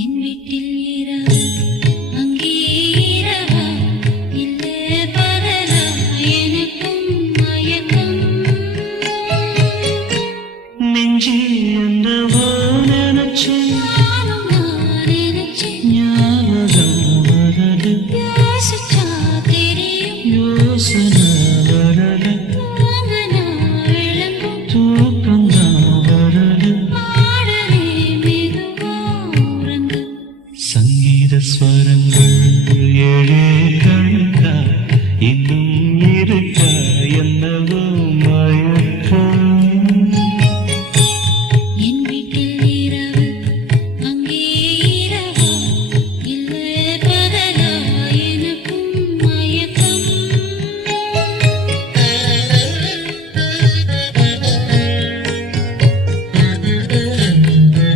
என் வீட்டில் இரவு அங்கே இரவா இல்லை பகலா எனக்கும் மயக்கம் நெஞ்சி என்னவோ நினைச்சு